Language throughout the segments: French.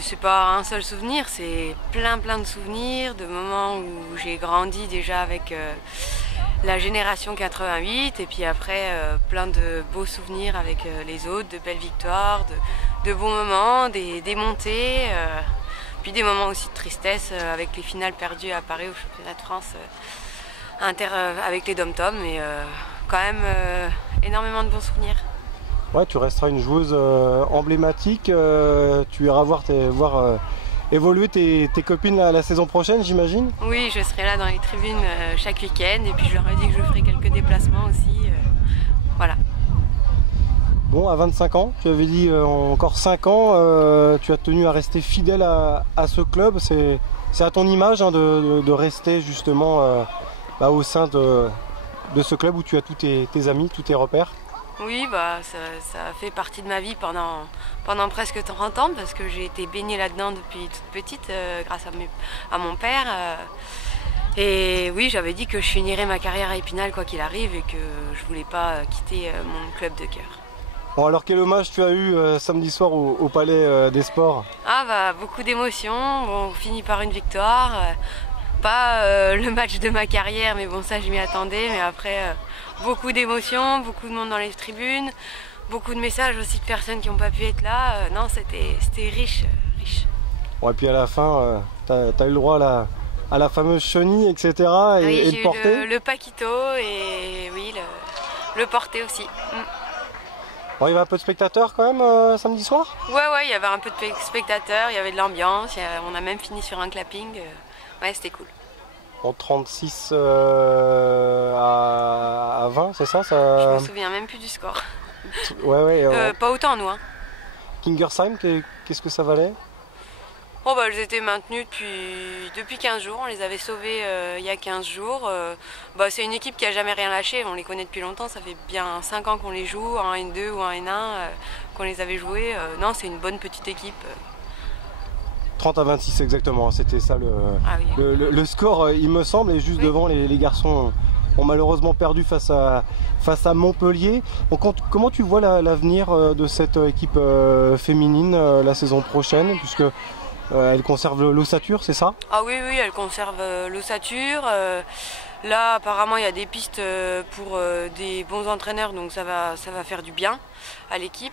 C'est pas un seul souvenir, c'est plein de souvenirs, de moments où j'ai grandi déjà avec la génération 88 et puis après plein de beaux souvenirs avec les autres, de belles victoires, de beaux moments, des montées, puis des moments aussi de tristesse avec les finales perdues à Paris au championnat de France avec les Dom-Tom, mais quand même énormément de bons souvenirs. Ouais, tu resteras une joueuse emblématique, tu iras voir évoluer tes copines la saison prochaine, j'imagine? Oui, je serai là dans les tribunes chaque week-end et puis je leur ai dit que je ferai quelques déplacements aussi. Voilà. Bon, à 25 ans, tu avais dit encore 5 ans, tu as tenu à rester fidèle à ce club. C'est à ton image hein, de rester justement au sein de ce club où tu as tous tes amis, tous tes repères. Oui, ça fait partie de ma vie pendant presque 30 ans parce que j'ai été baignée là-dedans depuis toute petite grâce à mon père. Et oui, j'avais dit que je finirais ma carrière à Épinal quoi qu'il arrive et que je voulais pas quitter mon club de cœur. Bon, alors quel hommage tu as eu samedi soir au Palais des Sports? Beaucoup d'émotions, on finit par une victoire. Pas le match de ma carrière, mais bon ça je m'y attendais, mais après beaucoup d'émotions, beaucoup de monde dans les tribunes, beaucoup de messages aussi de personnes qui n'ont pas pu être là. Non, c'était riche. Bon, et puis à la fin, tu as eu le droit à la fameuse chenille, etc. Et le porter. Le paquito et oui, le porter aussi. Bon, il y avait un peu de spectateurs quand même samedi soir? Ouais, il y avait un peu de spectateurs, il y avait de l'ambiance, on a même fini sur un clapping. Ouais, c'était cool. En 36 à 20, c'est ça, Je me souviens même plus du score. Ouais. Pas autant, nous. Hein. Kingersheim, qu'est-ce que ça valait? Elles étaient maintenues depuis 15 jours. On les avait sauvées il y a 15 jours. C'est une équipe qui n'a jamais rien lâché. On les connaît depuis longtemps. Ça fait bien 5 ans qu'on les joue, en N2 ou en N1, qu'on les avait joués. Non, c'est une bonne petite équipe. 30 à 26 exactement, c'était ça le score il me semble, et juste devant les garçons ont malheureusement perdu face à Montpellier. Donc, comment tu vois l'avenir de cette équipe féminine la saison prochaine, puisque elle conserve l'ossature, c'est ça? Ah oui, elle conserve l'ossature. Là apparemment il y a des pistes pour des bons entraîneurs, donc ça va faire du bien à l'équipe.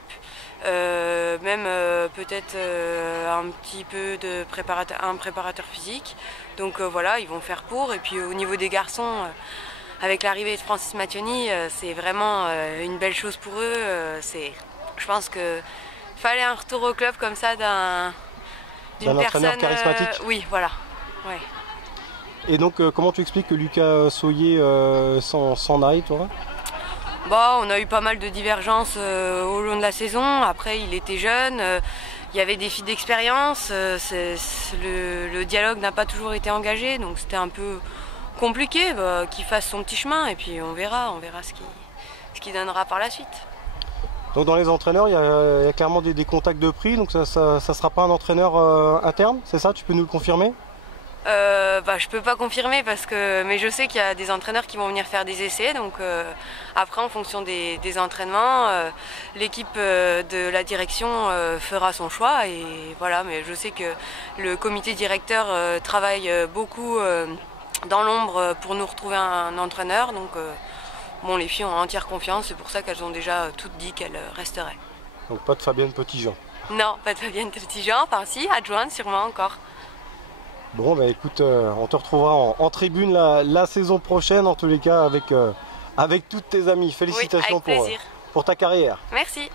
Même peut-être un petit peu de préparateur physique. Donc voilà, ils vont faire pour. Et puis au niveau des garçons, avec l'arrivée de Francis Mattioni, c'est vraiment une belle chose pour eux. Je pense qu'il fallait un retour au club comme ça d'une personne charismatique. Oui, voilà. Ouais. Et donc comment tu expliques que Lucas Soyer s'en aille, toi? On a eu pas mal de divergences au long de la saison. Après, il était jeune, il y avait des filles d'expérience. Le dialogue n'a pas toujours été engagé, donc c'était un peu compliqué. Qu'il fasse son petit chemin et puis on verra ce qu'il donnera par la suite. Donc dans les entraîneurs, il y a clairement des contacts de prix, donc ça sera pas un entraîneur interne, c'est ça? Tu peux nous le confirmer? Je peux pas confirmer mais je sais qu'il y a des entraîneurs qui vont venir faire des essais, donc après en fonction des entraînements, l'équipe de la direction fera son choix et voilà. Mais je sais que le comité directeur travaille beaucoup dans l'ombre pour nous retrouver un entraîneur, donc les filles ont entière confiance, c'est pour ça qu'elles ont déjà toutes dit qu'elles resteraient. Donc pas de Fabienne Petitjean? Non, pas de Fabienne Petitjean, enfin si, adjointe sûrement encore. Bon, écoute, on te retrouvera en tribune la saison prochaine, en tous les cas, avec toutes tes amies. Félicitations pour ta carrière. Merci.